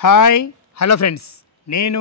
Hi hello friends, నేను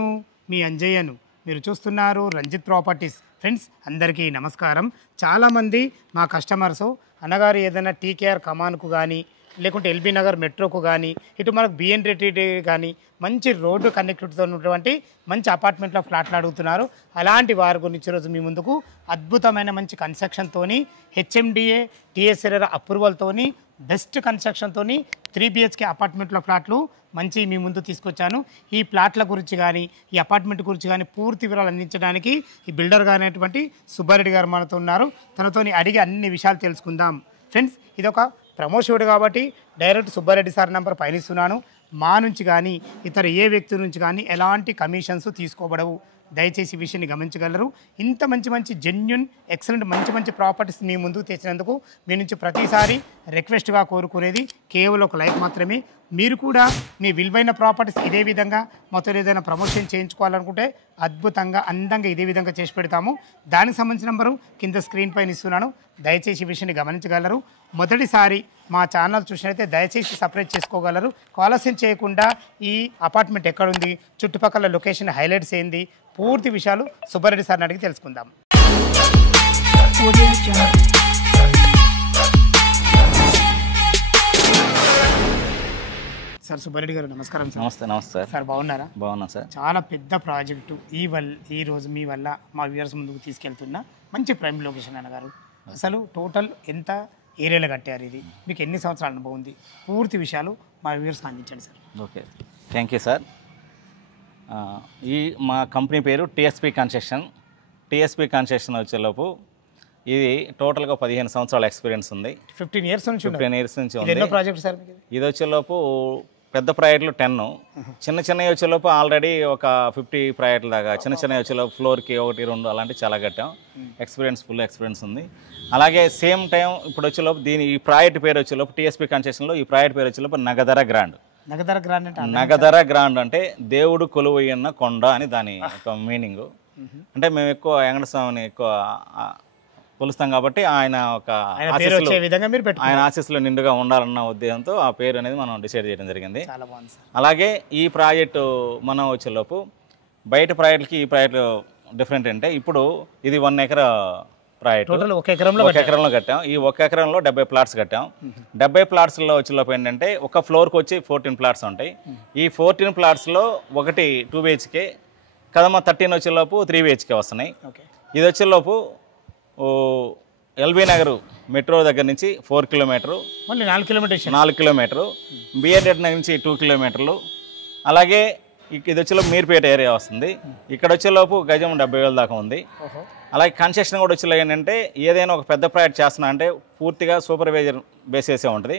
మీ అంజయ్యను. మీరు చూస్తున్నారు రంజిత్ ప్రాపర్టీస్. ఫ్రెండ్స్ అందరికీ నమస్కారం. చాలామంది మా కస్టమర్స్ అన్నగారు ఏదైనా టీకేఆర్ కమాన్కు కానీ లేకుంటే ఎల్బీ నగర్ మెట్రోకు కానీ ఇటు మనకు బిఎన్ రెడ్డి కానీ మంచి రోడ్డు కనెక్టివిటీతో ఉన్నటువంటి మంచి అపార్ట్మెంట్లో ఫ్లాట్లు అడుగుతున్నారు. అలాంటి వారి గురించి ఈరోజు మీ ముందుకు అద్భుతమైన మంచి కన్స్ట్రక్షన్తోని హెచ్ఎండిఏ టీఎస్ఎల్ఆర్ అప్రూవల్తోని బెస్ట్ కన్స్ట్రక్షన్తోని 3 BHK అపార్ట్మెంట్లో ఫ్లాట్లు మంచి మీ ముందు తీసుకొచ్చాను. ఈ ప్లాట్ల గురించి కానీ ఈ అపార్ట్మెంట్ గురించి కానీ పూర్తి వివరాలు అందించడానికి ఈ బిల్డర్ గారైనటువంటి సుబ్బారెడ్డి గారు మనతో ఉన్నారు. తనతోని అడిగి అన్ని విషయాలు తెలుసుకుందాం. ఫ్రెండ్స్, ఇదొక ప్రమోషన్ కాబట్టి డైరెక్ట్ సుబ్బారెడ్డి సార్ నెంబర్ పైన ఇస్తున్నాను. మా నుంచి కానీ ఇతర ఏ వ్యక్తి నుంచి కానీ ఎలాంటి కమిషన్స్ తీసుకోబడవు. దయచేసి ఈ విషయాన్ని గమనించగలరు. ఇంత మంచి జెన్యున్ ఎక్సలెంట్ మంచి ప్రాపర్టీస్ మీ ముందుకు తెచ్చినందుకు మీ నుంచి ప్రతిసారి రిక్వెస్ట్గా కోరుకునేది కేవలం ఒక లైక్ మాత్రమే. మీరు కూడా మీ విలువైన ప్రాపర్టీస్ ఇదే విధంగా మొత్తం ఏదైనా ప్రమోషన్ చేయించుకోవాలనుకుంటే అద్భుతంగా అందంగా ఇదే విధంగా చేసి పెడతాము. దానికి సంబంధించిన నెంబరు కింద స్క్రీన్ పైన ఇస్తున్నాను. దయచేసి ఈ విషయాన్ని గమనించగలరు. మొదటిసారి మా ఛానల్ చూసినట్లయితే దయచేసి సపరేట్ చేసుకోగలరు. ఆలస్యం చేయకుండా ఈ అపార్ట్మెంట్ ఎక్కడుంది, చుట్టుపక్కల లొకేషన్ హైలైట్స్ ఏంది, పూర్తి విషయాలు సుబ్బారెడ్డి సార్ని అడిగి తెలుసుకుందాం. సార్ సుబ్బారెడ్డి గారు నమస్కారం సార్. నమస్తే సార్, బాగున్నారా? బాగున్నా సార్. చాలా పెద్ద ప్రాజెక్టు ఈ రోజు మీ వల్ల మా వ్యూవర్స్ ముందుకు తీసుకెళ్తున్నా మంచి ప్రైమ్ లొకేషన్ అన్నగారు. అసలు టోటల్ ఎంత ఏరియాలో కట్టారు, ఇది మీకు ఎన్ని సంవత్సరాల అనుభవం ఉంది, పూర్తి విషయాలు మా వ్యూవర్స్కి అందించండి sir. Okay, thank you sir. మా కంపెనీ పేరు టీఎస్పీ కన్స్ట్రక్షన్ వచ్చేలోపు ఇది టోటల్గా 15 సంవత్సరాల ఎక్స్పీరియన్స్ ఉంది. 15 ఇయర్స్ నుంచి 15 ఇయర్స్ నుంచి ఉంది. ఎన్నో ప్రాజెక్ట్ సార్ మీకు? ఇది వచ్చేలోపు పెద్ద ప్రాజెక్టులు 10, చిన్నవి వచ్చేలోపు ఆల్రెడీ ఒక 50 ప్రాజెక్టుల దాకా చిన్నవి వచ్చేలోపు ఫ్లోర్కి 1, 2 అలాంటివి చాలా కట్టాం. ఫుల్ ఎక్స్పీరియన్స్ ఉంది. అలాగే సేమ్ టైం ఇప్పుడు వచ్చేలోపు ఈ ప్రాజెక్ట్ పేరు వచ్చేలోపు టీఎస్పీ కన్స్ట్రక్షన్లో ఈ ప్రాజెక్ట్ పేరు వచ్చేలోపు నగధర గ్రాండ్ అంటే దేవుడు కొలువయ్యన్న కొండ అని దాని ఒక మీనింగ్. అంటే మేము ఎక్కువ వెంకటస్వామిని ఎక్కువ కొలుస్తాం కాబట్టి ఆయన ఆశీస్సులో నిండుగా ఉండాలన్న ఉద్దేశంతో ఆ పేరు అనేది మనం డిసైడ్ చేయడం జరిగింది. అలాగే ఈ ప్రాజెక్టు మనం వచ్చేలోపు బయట ప్రాజెక్టులకి ఈ ప్రాజెక్టు డిఫరెంట్ అంటే ఇప్పుడు ఇది 1 ఎకరా ప్రాజెక్టు, 1 ఎకరంలో కట్టాం. ఈ 1 ఎకరంలో 70 ప్లాట్స్ కట్టాం. 70 ప్లాట్స్లో వచ్చేలోపు ఏంటంటే ఒక ఫ్లోర్కి వచ్చి 14 ప్లాట్స్ ఉంటాయి. ఈ 14 ప్లాట్స్లో ఒకటి 2 BHK కదమ్మ 13 వచ్చేలోపు 3 BHK వస్తున్నాయి. ఇది వచ్చేలోపు ఎల్బీ నగర్ మెట్రో దగ్గర నుంచి 4 kilometre, 4 kilometre, BN Reddy Nagar నుంచి 2 కిలోమీటర్లు. అలాగే ఇది వచ్చేలోపు మీర్పేట ఏరియా వస్తుంది. ఇక్కడ వచ్చేలోపు గజం 70,000 దాకా ఉంది. అలాగే కన్స్ట్రక్షన్ కూడా వచ్చేలా ఏంటంటే ఏదైనా ఒక పెద్ద ప్రాజెక్ట్ చేస్తున్నా అంటే పూర్తిగా సూపర్వైజర్ బేసేసే ఉంటుంది.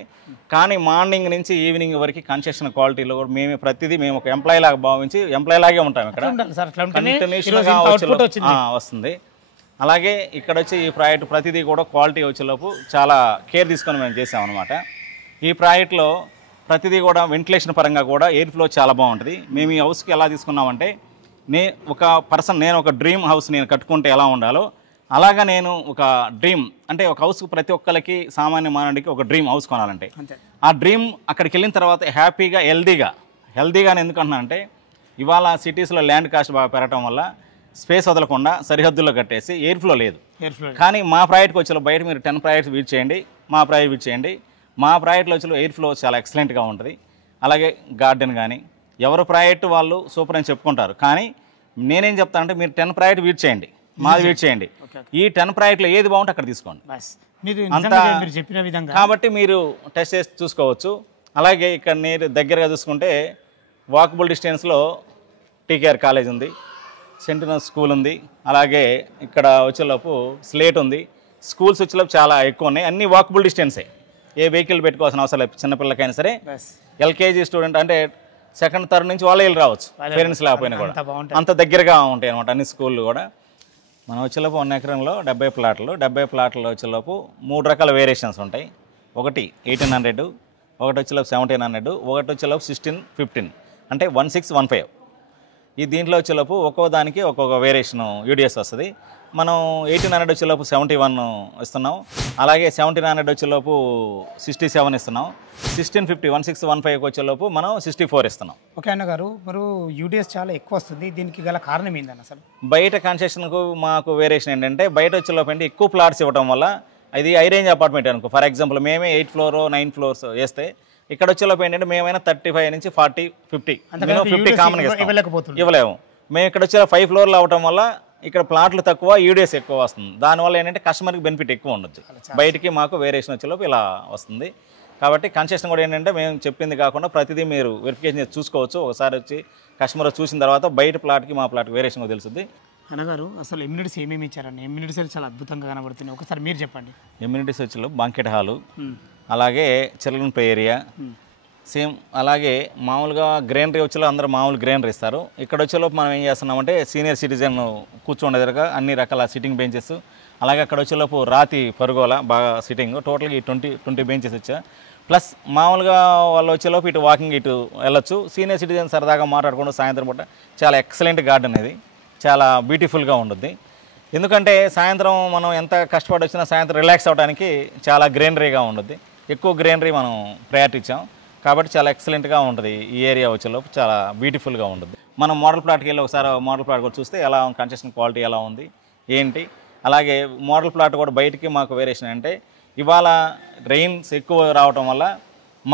కానీ మార్నింగ్ నుంచి ఈవినింగ్ వరకు కన్స్ట్రక్షన్ క్వాలిటీలో కూడా ప్రతిదీ మేము ఒక ఎంప్లాయీ లాగా భావించి ఎంప్లాయీ లాగే ఉంటాం. ఇక్కడ కంటిన్యూషన్గా వస్తుంది. అలాగే ఇక్కడ వచ్చి ఈ ప్రాజెక్ట్ ప్రతిదీ కూడా క్వాలిటీ వచ్చేలోపు చాలా కేర్ తీసుకొని మేము చేసామన్నమాట. ఈ ప్రాజెక్ట్లో ప్రతిదీ కూడా వెంటిలేషన్ పరంగా కూడా ఎయిర్ ఫ్లో చాలా బాగుంటుంది. మేము ఈ హౌస్కి ఎలా తీసుకున్నామంటే నేను ఒక డ్రీమ్ హౌస్ నేను కట్టుకుంటే ఎలా ఉండాలో అలాగా నేను ఒక డ్రీమ్ అంటే ఒక హౌస్ ప్రతి ఒక్కరికి సామాన్య మానవుడికి ఒక డ్రీమ్ హౌస్ కొనాలంటే ఆ డ్రీమ్ అక్కడికి వెళ్ళిన తర్వాత హ్యాపీగా హెల్దీగా ఎందుకు అంటున్నానంటే ఇవాళ సిటీస్లో ల్యాండ్ కాస్ట్ బాగా పెరగడం వల్ల స్పేస్ వదలకుండా సరిహద్దుల్లో కట్టేసి ఎయిర్ ఫ్లో లేదు. కానీ మా ప్రాజెక్ట్కి వచ్చే బయట మీరు 10 ప్రాజెక్ట్స్ విజిట్ చేయండి, మా ప్రాజెక్ట్ విజిట్ చేయండి. మా ప్రాజెక్ట్లో వచ్చే ఎయిర్ ఫ్లో చాలా ఎక్సలెంట్గా ఉంటుంది. అలాగే గార్డెన్ కానీ ఎవరు ప్రాజెక్ట్ వాళ్ళు సూపర్ అని చెప్పుకుంటారు. కానీ నేనేం చెప్తానంటే మీరు 10 ప్రాజెక్ట్ విజిట్ చేయండి, మాది విజిట్ చేయండి. ఈ 10 ప్రాజెక్ట్లో ఏది బాగుంటే అక్కడ తీసుకోండి. కాబట్టి మీరు టెస్ట్ చేసి చూసుకోవచ్చు. అలాగే ఇక్కడ మీరు దగ్గరగా చూసుకుంటే వాకబుల్ డిస్టెన్స్లో టీకేఆర్ కాలేజ్ ఉంది, సెంటినల్ స్కూల్ ఉంది. అలాగే ఇక్కడ వచ్చేలోపు స్లేట్ ఉంది. స్కూల్స్ వచ్చేలోపు చాలా ఎక్కువ ఉన్నాయి. అన్ని వాకబుల్ డిస్టెన్సే, ఏ వెహికల్ పెట్టుకోవాల్సిన అవసరం లేదు. చిన్నపిల్లకైనా సరే ఎల్కేజీ స్టూడెంట్ అంటే 2nd, 3rd నుంచి వాళ్ళే వెళ్ళి రావచ్చు, పేరెంట్స్ లేకపోయినా కూడా అంత దగ్గరగా ఉంటాయి అనమాట అన్ని స్కూళ్ళు కూడా. మనం వచ్చేలోపు 1 ఎకరంలో 70 ప్లాట్లు వచ్చేలోపు 3 రకాల వేరియేషన్స్ ఉంటాయి. ఒకటి 1800, ఒకటి వచ్చేలోపు 1700, ఒకటి వచ్చేలోపు 1615 అంటే 1615. ఈ దీంట్లో వచ్చేలోపు ఒక్కో దానికి ఒక్కొక్క వేరియేషన్ యూడిఎస్ వస్తుంది. మనం 1800 వచ్చేలోపు 71 ఇస్తున్నాం. అలాగే 1700 వచ్చేలోపు 67 ఇస్తున్నాం. 1650 వచ్చేలోపు మనం 64 ఇస్తున్నాం. ఓకే అన్నగారు, మరి యూడిఎస్ చాలా ఎక్కువ వస్తుంది, దీనికి గల కారణం ఏంటన్న? అసలు బయట కన్స్ట్రక్షన్కు మాకు వేరియేషన్ ఏంటంటే బయట వచ్చేలోపు అంటే ఎక్కువ ప్లాట్స్ ఇవ్వడం వల్ల ఇది హై రేంజ్ అపార్ట్మెంట్ అనుకో. ఫర్ ఎగ్జాంపుల్ మేమే 8 ఫ్లోర్ 9 ఫ్లోర్స్ వేస్తే ఇక్కడ వచ్చేలోపు ఏంటంటే మేమైనా 35 నుంచి 40 50 50 కామన్గా ఇవ్వలేము. మేము ఇక్కడ వచ్చే 5 ఫ్లోర్లు అవటం వల్ల ఇక్కడ ప్లాట్లు తక్కువ, యూడిఎస్ ఎక్కువ వస్తుంది. దానివల్ల ఏంటంటే కస్టమర్కి బెనిఫిట్ ఎక్కువ ఉండొచ్చు. బయటికి మాకు వేరియేషన్ వచ్చేలోపు ఇలా వస్తుంది. కాబట్టి కన్సెషన్ కూడా ఏంటంటే మేము చెప్పింది కాకుండా ప్రతిదీ మీరు వెరిఫికేషన్ చేసి చూసుకోవచ్చు. ఒకసారి వచ్చి కస్టమర్ చూసిన తర్వాత బయట ప్లాట్కి మా ప్లాట్కి వేరియేషన్ తెలుస్తుంది. అన్నగారు, అసలు ఎమ్యూనిటీస్ ఏమేమి ఇచ్చారండి? ఎమ్యూనిటీస్ చాలా అద్భుతంగా కనబడుతున్నాయి, ఒకసారి మీరు చెప్పండి. ఎమ్యూనిటీస్ వచ్చేలోపు బంకెట్ హాలు, అలాగే చిల్డ్రన్ ప్లే ఏరియా సేమ్. అలాగే మామూలుగా గ్రీనరీ వచ్చేలో అందరూ మామూలు గ్రీనరీ ఇస్తారు. ఇక్కడ వచ్చేలోపు మనం ఏం చేస్తున్నామంటే సీనియర్ సిటిజన్ కూర్చోండేదిగా అన్ని రకాల సిట్టింగ్ బెంచెస్, అలాగే అక్కడ వచ్చేలోపు రాతి పరుగోల బాగా సిట్టింగ్, టోటల్గా 20 బెంచెస్ వచ్చా. ప్లస్ మామూలుగా వాళ్ళు వచ్చేలోపు ఇటు వాకింగ్ ఇటు వెళ్ళొచ్చు. సీనియర్ సిటిజన్ సరదాగా మాట్లాడుకుంటూ సాయంత్రం పూట చాలా ఎక్సలెంట్ గార్డెన్ ఇది, చాలా బ్యూటిఫుల్గా ఉంటుంది. ఎందుకంటే సాయంత్రం మనం ఎంత కష్టపడి వచ్చినా సాయంత్రం రిలాక్స్ అవ్వడానికి చాలా గ్రీనరీగా ఉంటుంది. ఎక్కువ గ్రీనరీ మనం ప్రయారిటీ ఇచ్చాం కాబట్టి చాలా ఎక్సలెంట్గా ఉంటుంది. ఈ ఏరియా వచ్చేలోపు చాలా బ్యూటిఫుల్గా ఉంటుంది. మనం మోడల్ ప్లాట్కి వెళ్ళి ఒకసారి మోడల్ ప్లాట్ కూడా చూస్తే ఎలా కన్స్ట్రక్షన్ క్వాలిటీ ఎలా ఉంది ఏంటి. అలాగే మోడల్ ప్లాట్ కూడా బయటికి మాకు వేరియేషన్ అంటే ఇవాళ రెయిన్స్ ఎక్కువ రావటం వల్ల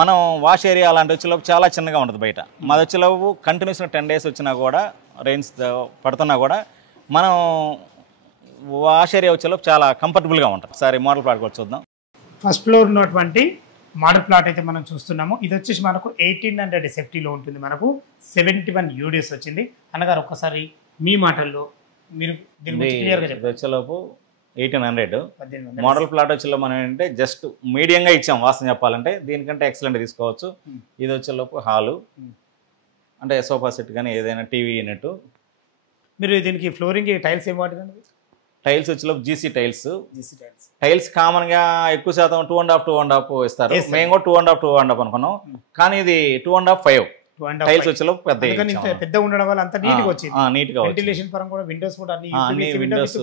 మనం వాష్ ఏరియా అలాంటి వచ్చేలోపు చాలా చిన్నగా ఉంటుంది. బయట మాది వచ్చేలోపు కంటిన్యూస్గా 10 days వచ్చినా కూడా రెయిన్స్ పడుతున్నా కూడా మనం వాష్ ఏరియా వచ్చేలోపు చాలా కంఫర్టబుల్గా ఉంటుంది. ఒకసారి మోడల్ ప్లాట్ కూడా చూద్దాం. ఫస్ట్ ఫ్లోర్ ఉన్నటువంటి మోడల్ ప్లాట్ అయితే మనం చూస్తున్నాము. ఇది వచ్చేసి మనకు 1800 SFTలో ఉంటుంది. మనకు 71 యూడిఎస్ వచ్చింది. అన్నగారు ఒక్కసారి మీ మాటల్లో మీరు దీని గురించి క్లియర్గా చెప్పండి. వచ్చేలోపు 1800 మోడల్ ప్లాట్ వచ్చేలో మనం ఏంటంటే జస్ట్ మీడియంగా ఇచ్చాం. వాసన చెప్పాలంటే దీనికంటే ఎక్సలెంట్ తీసుకోవచ్చు. ఇది వచ్చేలోపు హాలు అంటే సోఫా సెట్ కానీ ఏదైనా టీవీ యూనిట్. మీరు దీనికి ఫ్లోరింగ్ టైల్స్ ఏం వాడినండి? టైల్స్ వచ్చేలోపు జీసీ టైల్స్. టైల్స్ కామన్గా ఎక్కువ శాతం 2.5 ఇస్తారు. మేము కూడా 2.5 అనుకున్నాం, కానీ ఇది 2.5 టైల్స్ వచ్చేలోపు పెద్ద ఉండడం వల్ల అంత నీట్గా వచ్చింది. నీట్గా వెంటిలేషన్ పరంగా కూడా విండోస్ కూడా అన్ని విండోస్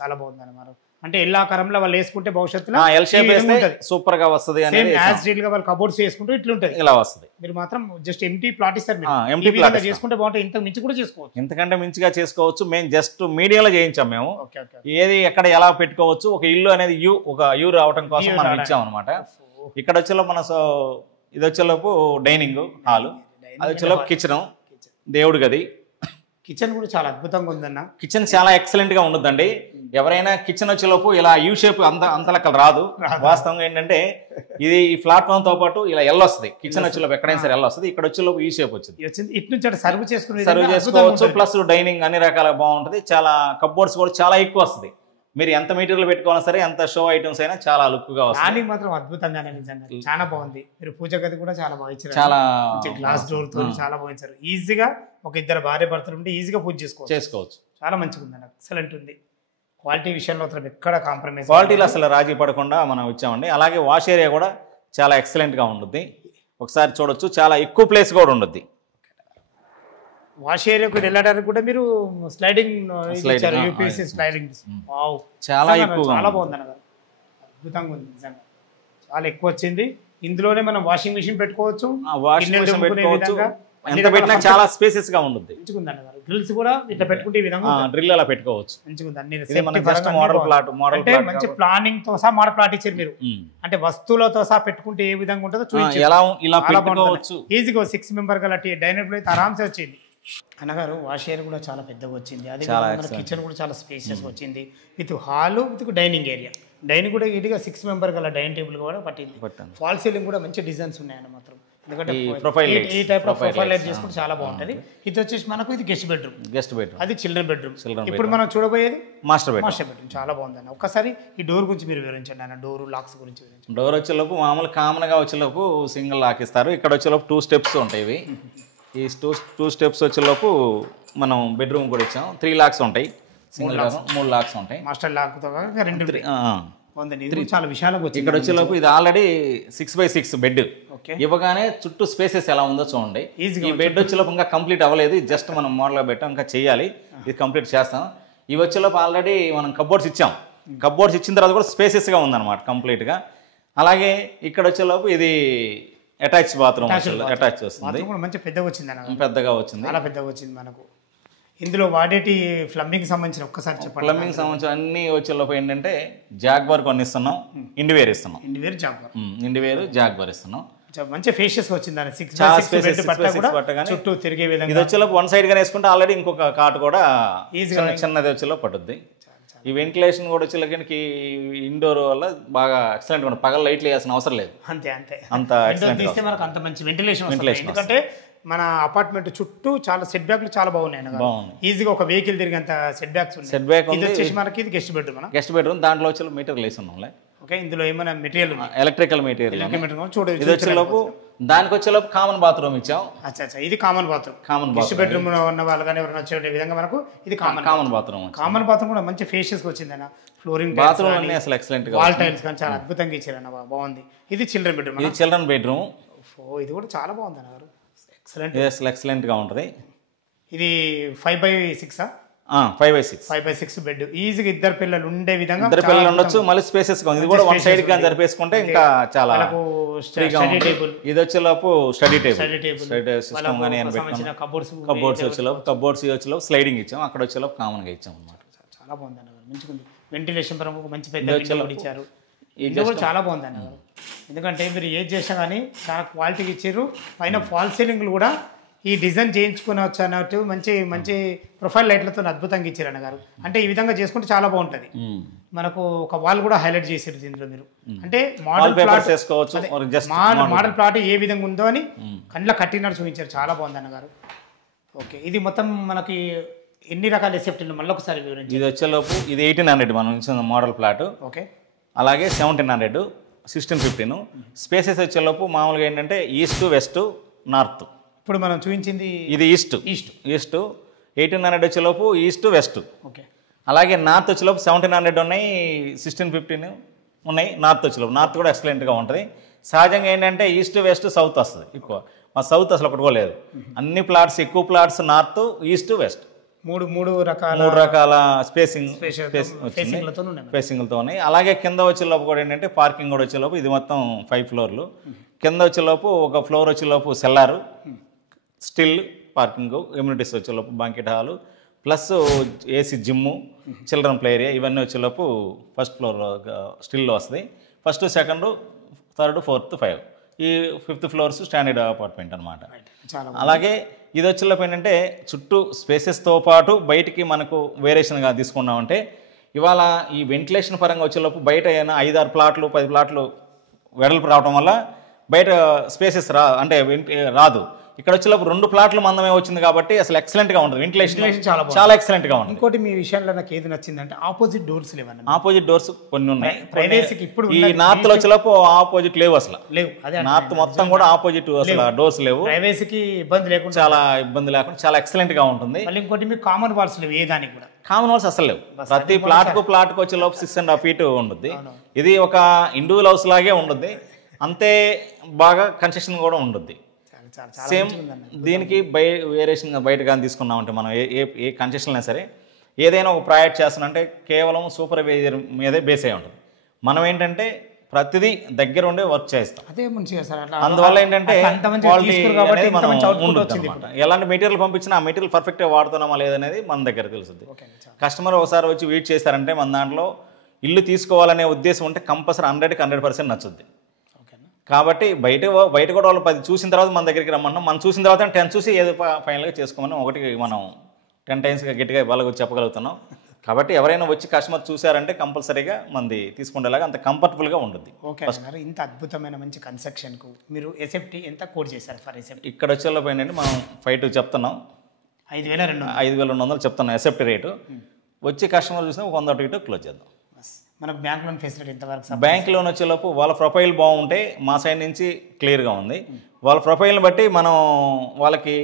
చాలా బాగుంది అన్నమాట. అంటే ఎల్లా కరంలో వాళ్ళు వేసుకుంటే భవిష్యత్తులో ఎల్ షేప్ వేస్తే సూపర్ గా వస్తుంది అనేది యాజ్ డీల్ గా వాళ్ళు కబోర్డ్స్ వేసుకుంటే ఇట్లా ఉంటుంది, ఇలా వస్తుంది. మీరు మాత్రం జస్ట్ ఎంటీ ప్లాట్ ఇస్తారు. ఎంటీ ప్లాట్ చేసుకుంటే బాగుంటుంది. ఇంత మించి కూడా చేసుకోవచ్చు, ఇంతకంటే మించిగా చేసుకోవచ్చు. మేము జస్ట్ మీడియాలో చేయించాం. మేము ఏది ఎక్కడ ఎలా పెట్టుకోవచ్చు, ఒక ఇల్లు అనేది ఒక యూ రావడం కోసం మనం ఇచ్చాం అనమాట. ఇక్కడ వచ్చేలోపు మన ఇది వచ్చేలోపు డైనింగ్ హాల్, అది వచ్చేలోపు కిచెన్, దేవుడి గది. కిచెన్ కూడా చాలా అద్భుతంగా ఉందన్న. కిచెన్ చాలా ఎక్సలెంట్ గా ఉంటుందండి. ఎవరైనా కిచెన్ వచ్చేలోపు ఇలా యూ షేప్ అంతలెక్కలు రాదు. వాస్తవంగా ఏంటంటే ఇది ఈ ప్లాట్ఫామ్ తో పాటు ఇలా ఎల్ వస్తుంది. కిచెన్ వచ్చేలోపు ఎక్కడైనా సరే ఎల్ వస్తుంది. ఇక్కడ వచ్చేలోపు యూ షేప్ వచ్చింది. ఇటు నుంచి సర్వ్ చేసుకోవచ్చు. ప్లస్ డైనింగ్ అన్ని రకాల బాగుంటుంది. చాలా కప్బోర్డ్స్ కూడా చాలా ఎక్కువ వస్తుంది. మీరు ఎంత మెటీరియల్ పెట్టుకోవాలా సరే, ఎంత షో ఐటమ్స్ అయినా చాలా లుక్ గా వస్తుంది. దానికి మాత్రం అద్భుతంగానే నిజంగా చాలా బాగుంది. మీరు పూజ గది కూడా చాలా బాగా ఇచ్చారు. చాలా గ్లాస్ డోర్ తో చాలా బాగా ఇచ్చారు. ఈజీగా ఒక ఇద్దరు భార్య భర్తలు ఉంటే ఈజీగా పూజ చేసుకోవచ్చు. చాలా మంచిగా ఉందండి, ఎక్సలెంట్ ఉంది. క్వాలిటీ విషయంలో అసలు ఎక్కడ కాంప్రమైజ్, క్వాలిటీలో అసలు రాజీ పడకుండా మనం ఇచ్చామండి. అలాగే వాష్ ఏరియా కూడా చాలా ఎక్సలెంట్ గా ఉంటుంది. ఒకసారి చూడొచ్చు, చాలా ఎక్కువ ప్లేస్ కూడా ఉంటుంది. వాష్ ఏరియాకి వెళ్ళడానికి కూడా మీరు స్లైడింగ్ యూపీఎస్సీ స్లైడింగ్ చాలా ఎక్కువ, చాలా బాగుంది అన్నమాట. అద్భుతంగా ఉంది నిజంగా, చాలా ఎక్కువ వచ్చింది. ఇందులోనే మనం వాషింగ్ మిషన్ పెట్టుకోవచ్చు, ఎంత పెట్టినా చాలా స్పేసెస్ గా ఉంటుంది. మంచిగా ఉంది అన్నమాట. డ్రిల్స్ కూడా ఇట్లా పెట్టుకుంటే ఈ విధంగా డ్రిల్ అలా పెట్టుకోవచ్చు. మంచిగా ఉంది. అన్ని మంచి ప్లానింగ్ తో సహా మోడల్ ప్లాట్ ఇచ్చారు మీరు. అంటే వస్తువులతో సహా పెట్టుకుంటే ఏ విధంగా ఉంటుందో చూపించారు. ఈజీగా 6 మెంబర్ గల డైనింగ్ టేబుల్ అయితే ఆరామ్సే వచ్చింది. అన్నగారు వాష్ ఏరియా కూడా చాలా పెద్దగా వచ్చింది. అదే కిచెన్ కూడా చాలా స్పేషియస్ వచ్చింది. With hall with dining area. Dining కూడా ఇదిగా 6 మెంబర్ గల డైనింగ్ టేబుల్ కూడా పట్టింది. ఫాల్ సీలింగ్ కూడా మంచి డిజైన్స్ ఉన్నాయన్న మాత్రం. ఎందుకంటే ఈ టైప్ ఆఫ్ ప్రొఫైల్ లైట్ చేసుకుంటే చాలా బాగుంటుంది. ఇది వచ్చేసి మనకు ఇది గెస్ట్ బెడ్రూమ్, అది చిల్డ్రన్ బెడ్రూమ్. ఇప్పుడు మనం చూడబోయేది మాస్టర్ బెడ్రూమ్. చాలా బాగుంది. ఒక్కసారి ఈ డోర్ గురించి మీరు వివరించండి అన్న. డోర్ లాక్స్ గురించి వివరించండి. డోర్ వచ్చేలోపు మామూలు కామన్ గా వచ్చేలోపు సింగిల్ లాక్ ఇస్తారు. ఇక్కడ వచ్చేలోపు 2 స్టెప్స్ ఉంటాయి. ఇవి ఈ 2 స్టెప్స్ వచ్చేలోపు మనం బెడ్రూమ్ కూడా ఇచ్చాం. 3 లాక్స్ ఉంటాయి. సింగిల్ 3 లాక్స్ ఉంటాయి. మాస్టర్ లాక్ తో బాగుందండి. ఇది చాలా విశాలంగా వచ్చింది. ఇక్కడ వచ్చేలోపు ఇది ఆల్రెడీ 6x6 బెడ్ ఓకే. ఇవ్వగానే చుట్టూ స్పేసెస్ ఎలా ఉందో చూడండి. ఈ బెడ్ వచ్చేలోపు ఇంకా కంప్లీట్ అవ్వలేదు, జస్ట్ మనం మోడల్గా పెట్టాం, ఇంకా చేయాలి, ఇది కంప్లీట్ చేస్తాం. ఇవి వచ్చేలోపు ఆల్రెడీ మనం కబోర్డ్స్ ఇచ్చాం, కబోర్డ్స్ ఇచ్చిన తర్వాత కూడా స్పేసెస్గా ఉందన్నమాట కంప్లీట్గా. అలాగే ఇక్కడ వచ్చేలోపు ఇది అటాచ్ బాత్రూమ్ అటాచ్ వస్తుంది, మంచి పెద్దగా వచ్చింది అన్న, పెద్దగా వచ్చింది, చాలా పెద్దగా వచ్చింది. మనకు ఇందులో వాడేటి ప్లంబింగ్ సంబంధించిన ఒక్కసారి చెప్పండి. ప్లంబింగ్ సంబంధించిన అన్ని వచ్చేలోపు ఏంటంటే జాగ్వార్ కొన్ని ఇస్తున్నాం, ఇండివేర్ ఇస్తున్నాం, ఇండివేర్ జాగ్వార్ ఇస్తున్నాం. మంచి ఫేషియస్ వచ్చింది అన్న, చుట్టూ తిరిగే విధంగా. ఇది వచ్చేలోపు వన్ సైడ్ గా వేసుకుంటే ఆల్రెడీ ఇంకొక కాట్ కూడా చిన్నది వచ్చేలో పట్టుద్ది. ఈ వెంటిలేషన్ కూడా వచ్చేలకి ఇండోర్ వల్ల బాగా ఎక్సలెంట్ ఉంటుంది, పగల లైట్లు వేయాల్సిన అవసరం లేదు. అంతే అంతే అంత తీస్తే మనకు అంత మంచి వెంటిలేషన్. ఎందుకంటే మన అపార్ట్మెంట్ చుట్టూ చాలా సెట్ బ్యాక్లు చాలా బాగున్నాయి, ఈజీగా ఒక వెహికల్ తిరిగేంత సెట్ బ్యాక్స్ ఉన్నాయి. సెట్ బ్యాక్ వచ్చేసి మనకి ఇది గెస్ట్ బెడ్రూమ్, గెస్ట్ బెడ్రూమ్. దాంట్లో వచ్చి మెటీరియల్ వేసి ఉన్నాం. ఓకే. ఇందులో ఏమైనా మెటీరియల్ ఎలక్ట్రికల్ మెటీరియల్ చూడండి. ఇది వచ్చేలోపు దానికి వచ్చేలోపు కామన్ బాత్రూమ్ ఇచ్చాం. అచ్చా, ఇది కామన్ బాత్రూమ్. గెస్ట్ బెడ్రూమ్ ఉన్న వాళ్ళు కానీ ఎవరైనా వచ్చే విధంగా మనకు ఇది కామన్ బాత్రూమ్. కామన్ బాత్రూమ్ కూడా మంచి ఫేషియస్ వచ్చింది అన్న. ఫ్లోరింగ్ బాత్రూమ్ అన్ని అసలు ఎక్సలెంట్ గా, వాల్ టైల్స్ కానీ చాలా అద్భుతంగా ఇచ్చారన్న, బాగుంది. ఇది చిల్డ్రన్ బెడ్రూమ్. ఇది చిల్డ్రన్ బెడ్రూమ్. ఇది కూడా చాలా బాగుంది అన్న, ఎక్సలెంట్, అసలు ఎక్సలెంట్ గా ఉంటుంది. ఇది 5x6 5x6 బెడ్, ఈజీగా ఇద్దరు పిల్లలు ఉండే విధంగా, ఇద్దరు పిల్లలు ఉండొచ్చు. మళ్ళీ స్పేసెస్ గా ఇది కూడా వన్ సైడ్ గా జరిపేసుకుంటే ఇంకా చాలా. ఇది వచ్చేలోపు స్టడీ టేబుల్ సిస్టమ్ గానీ కబోర్డ్స్ వచ్చేలోపు స్లైడింగ్ ఇచ్చాం, అక్కడ వచ్చేలోపు కామన్ గా ఇచ్చాం అన్నమాట. చాలా బాగుంది అన్న, మంచిగా వెంటిలేషన్ పరంగా ఒక మంచి పెద్ద విండో ఇచ్చారు. ఇది కూడా చాలా బాగుంది అన్న, ఎందుకంటే మీరు ఏది చేసినా కానీ చాలా క్వాలిటీకి ఇచ్చారు. పైన ఫాల్ సీలింగ్లు కూడా ఈ డిజైన్ చేయించుకునవచ్చు అన్నట్టు మంచి మంచి ప్రొఫైల్ లైట్లతో అద్భుతంగా ఇచ్చారు అన్నగారు. అంటే ఈ విధంగా చేసుకుంటే చాలా బాగుంటుంది. మనకు ఒక వాల్ కూడా హైలైట్ చేసారు దీంట్లో మీరు. అంటే మోడల్ ప్లాట్ ఏ విధంగా ఉందో అని కళ్ళ కట్టినట్టు చూపించారు, చాలా బాగుంది అన్నగారు. ఓకే. ఇది మొత్తం మనకి ఎన్ని రకాల ఎసెప్టీలు మళ్ళీ ఒకసారి వివరించి. ఇది వచ్చేలోపు ఇది 1800 మనం ఇచ్చిన మోడల్ ప్లాట్. ఓకే. అలాగే 1700, 1615. స్పేసెస్ వచ్చేలోపు మామూలుగా ఏంటంటే ఈస్ట్, వెస్ట్, నార్త్. ఇప్పుడు మనం చూపించింది ఇది ఈస్ట్ 1800 వచ్చేలోపు ఈస్ట్, వెస్ట్. ఓకే. అలాగే నార్త్ వచ్చేలోపు 1700 ఉన్నాయి, 1615 ఉన్నాయి. నార్త్ వచ్చేలోపు నార్త్ కూడా ఎక్సలెంట్గా ఉంటుంది. సహజంగా ఏంటంటే ఈస్ట్, వెస్ట్, సౌత్ వస్తుంది ఎక్కువ. మా సౌత్ అసలు ఒకటి కూడా లేదు. అన్ని ప్లాట్స్, ఎక్కువ ప్లాట్స్ నార్త్, ఈస్ట్, వెస్ట్, మూడు రకాల స్పేసింగ్లతో ఉన్నాయి. అలాగే కింద వచ్చేలోపు కూడా ఏంటంటే పార్కింగ్ కూడా వచ్చేలోపు ఇది మొత్తం 5 ఫ్లోర్లు. కింద వచ్చేలోపు ఒక ఫ్లోర్ వచ్చేలోపు సెల్లారు, స్టిల్ పార్కింగ్, ఇమ్యూనిటీస్ వచ్చేలోపు banquet hall, plus AC gym, children play area, ఇవన్నీ వచ్చేలోపు ఫస్ట్ ఫ్లోర్ స్టిల్లో వస్తుంది. First, second, third, fourth, 5. ఈ 5th ఫ్లోర్స్ స్టాండర్డ్ అపార్ట్మెంట్ అనమాట. అలాగే ఇది వచ్చేలోపు ఏంటంటే చుట్టూ స్పేసెస్తో పాటు బయటికి మనకు వేరియేషన్గా తీసుకున్నామంటే ఇవాళ ఈ వెంటిలేషన్ పరంగా వచ్చేలోపు బయట అయినా 5-6 ప్లాట్లు 10 ప్లాట్లు వెడల్పు రావడం వల్ల బయట స్పేసెస్ రాదు. ఇక్కడ వచ్చేలోపు 2 ప్లాట్లు మందమే వచ్చింది కాబట్టి అసలు ఎక్సలెంట్గా ఉంటుంది, వెంటిలేషన్ చాలా ఎక్సలెంట్గా ఉంటుంది. ఇంకోటి మీ విషయంలో నాకు ఏది నచ్చిందంటే ఆపోజిట్ డోర్స్ లేవన్న. ఆపోజిట్ డోర్స్ కొన్ని ఉన్నాయి. ఇప్పుడు ఈ నార్త్ లో వచ్చేలోపు ఆపోజిట్ లేవు, అసలు లేవు. నార్త్ మొత్తం కూడా ఆపోజిట్ అసలు డోర్స్ లేవు. ప్రైవసీకి ఇబ్బంది లేకుండా, చాలా ఇబ్బంది లేకుండా చాలా ఎక్సలెంట్ గా ఉంటుంది. మళ్ళీ ఇంకోటి మీకు కామన్ వాల్స్ లేవు, ఏ దానికి కూడా కామన్ వాల్స్ అసలు లేవు. ప్రతి ప్లాట్కు వచ్చేలోపు 6.5 feet ఉంటుంది. ఇది ఒక ఇండివిజువల్ హౌస్ లాగే ఉంటుంది, అంతే బాగా కన్స్ట్రక్షన్ కూడా ఉంటుంది. సేమ్ దీనికి వేరియేషన్ బయట కానీ తీసుకున్నామంటే మనం ఏ కన్స్ట్రక్షన్ అయినా సరే ఏదైనా ఒక ప్రాజెక్ట్ చేస్తానంటే కేవలం సూపర్వైజర్ మీదే బేస్ అయి ఉంటుంది. మనం ఏంటంటే ప్రతిదీ దగ్గర ఉండే వర్క్ చేస్తాం. అందువల్ల ఏంటంటే ఎలాంటి మెటీరియల్ పంపించినా ఆ మెటీరియల్ పర్ఫెక్ట్గా వాడుతున్నామా లేదనేది మన దగ్గర తెలుస్తుంది. కస్టమర్ ఒకసారి వచ్చి వెయిట్ చేశారంటే మన దాంట్లో ఇల్లు తీసుకోవాలనే ఉద్దేశం ఉంటే కంపల్సరీ 100% నచ్చుద్ది. కాబట్టి బయట కూడా వాళ్ళు 10 చూసిన తర్వాత మన దగ్గరికి రమ్మన్నాం. మనం చూసిన తర్వాత 10 చూసి ఏదో ఫైనల్గా చేసుకోమని ఒకటికి మనం 10 times గట్టిగా వాళ్ళకి చెప్పగలుగుతున్నాం. కాబట్టి ఎవరైనా వచ్చి కస్టమర్ చూసారంటే కంపల్సరీగా మంది తీసుకునేలాగా అంత కంఫర్టబుల్గా ఉంటుంది. ఓకే సార్, ఇంత అద్భుతమైన మంచి కన్స్ట్రక్షన్కు మీరు ఎసెప్టీ ఎంత కోడ్ చేశారు ఫర్ ఎసెప్టీ? ఇక్కడ వచ్చేలోపు ఏంటంటే మనం 5 చెప్తున్నాం, 5,200 చెప్తున్నాం ఎసెప్టీ రేటు. వచ్చి కస్టమర్ చూసినా 100 క్లోజ్ చేద్దాం. మనకు బ్యాంక్ లోన్ ఫెసిలిటీ ఎంతవరకు? బ్యాంక్ లోన్ వచ్చేలోపు వాళ్ళ ప్రొఫైల్ బాగుంటే మా సైడ్ నుంచి క్లియర్గా ఉంది. వాళ్ళ ప్రొఫైల్ని బట్టి మనం వాళ్ళకి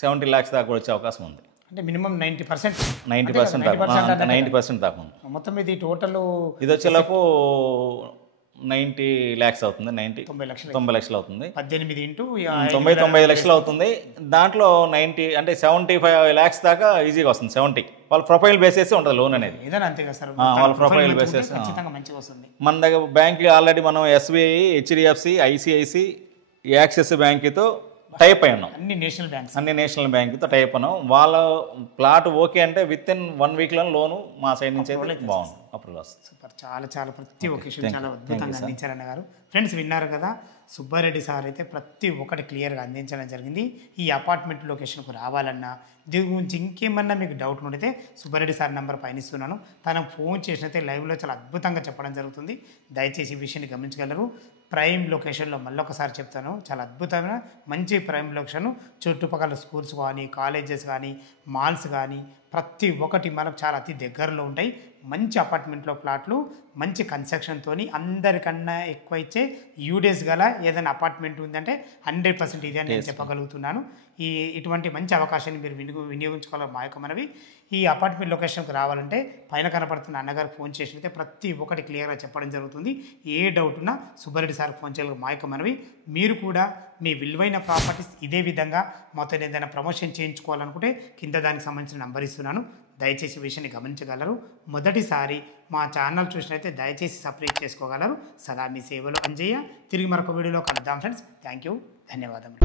70 lakhs దాకా వచ్చే అవకాశం ఉంది. అంటే మినిమం 90%. 90% దాకా 90% దాకా ఉంది. మొత్తం ఇది టోటల్ ఇది వచ్చేలోపు 90 lakhs అవుతుంది. 90 లక్షలు అవుతుంది. 18 ఇంటూ 90 లక్షలు అవుతుంది. దాంట్లో 90 అంటే 75 lakhs దాకా ఈజీగా వస్తుంది. 70 వాళ్ళ ప్రొఫైల్ బేసేసి ఉంటుంది లోన్ అనేది. ఏదైనా అంతే కదా సార్, వాళ్ళ ప్రొఫైల్ బేసేసి ఖచ్చితంగా మంచిగా వస్తుంది. మన దగ్గర బ్యాంక్ ఆల్రెడీ మనం SBI, HDFC, ICICI, యాక్సిస్ బ్యాంక్తో టైప్ అయి ఉన్నాం. అన్ని నేషనల్ బ్యాంక్తో టైప్ ఉన్నాం. వాళ్ళ ప్లాట్ ఓకే అంటే విత్ ఇన్ 1 weekలో లోను మా సైడ్ నుంచి అయితే బాగుంది, అప్రూవల్ వస్తుంది. సూపర్, చాలా ప్రతి ఒకేషన్ చాలా అద్భుతంగా అందించారన్న గారు. ఫ్రెండ్స్ విన్నారు కదా, సుబ్బారెడ్డి సార్ అయితే ప్రతి ఒక్కటి క్లియర్గా అందించడం జరిగింది. ఈ అపార్ట్మెంట్ లొకేషన్కు రావాలన్నా దీని గురించి ఇంకేమన్నా మీకు డౌట్ ఉంటే సుబ్బారెడ్డి సార్ నెంబర్ పైన ఇస్తున్నాను, తనకు ఫోన్ చేసినైతే లైవ్లో చాలా అద్భుతంగా చెప్పడం జరుగుతుంది. దయచేసి ఈ విషయాన్ని గమనించగలరు. ప్రైమ్ లొకేషన్లో మళ్ళొకసారి చెప్తాను, చాలా అద్భుతమైన మంచి ప్రైమ్ లొకేషన్. చుట్టుపక్కల స్కూల్స్ కానీ, కాలేజెస్ కానీ, మాల్స్ కానీ ప్రతి ఒక్కటి మనకు చాలా అతి దగ్గరలో ఉంటాయి. మంచి అపార్ట్మెంట్లో ప్లాట్లు, మంచి కన్స్ట్రక్షన్తో అందరికన్నా ఎక్కువ ఇచ్చే యూడేస్ గల ఏదైనా అపార్ట్మెంట్ ఉందంటే 100% ఇదే అని నేను చెప్పగలుగుతున్నాను. ఇటువంటి మంచి అవకాశాన్ని మీరు వినియోగించుకోవాలి. మా యొక్క మనవి, ఈ అపార్ట్మెంట్ లొకేషన్కి రావాలంటే పైన కనపడుతున్న అన్నగారికి ఫోన్ చేసినైతే ప్రతి ఒక్కటి క్లియర్గా చెప్పడం జరుగుతుంది. ఏ డౌట్ ఉన్నా సుబ్బారెడ్డి సార్కి ఫోన్ చేయాలి. మా యొక్క మనవి, మీరు కూడా మీ విలువైన ప్రాపర్టీస్ ఇదే విధంగా మొత్తం ఏదైనా ప్రమోషన్ చేయించుకోవాలనుకుంటే కింద దానికి సంబంధించిన నంబర్ ఇస్తున్నాను. దయచేసి విషయాన్ని గమనించగలరు. మొదటిసారి మా ఛానల్ చూసినైతే దయచేసి సబ్స్క్రైబ్ చేసుకోగలరు. సదా మీ సేవలు అంజయ్య. తిరిగి మరొక వీడియోలో కలుద్దాం ఫ్రెండ్స్. థ్యాంక్ యూ, ధన్యవాదములు.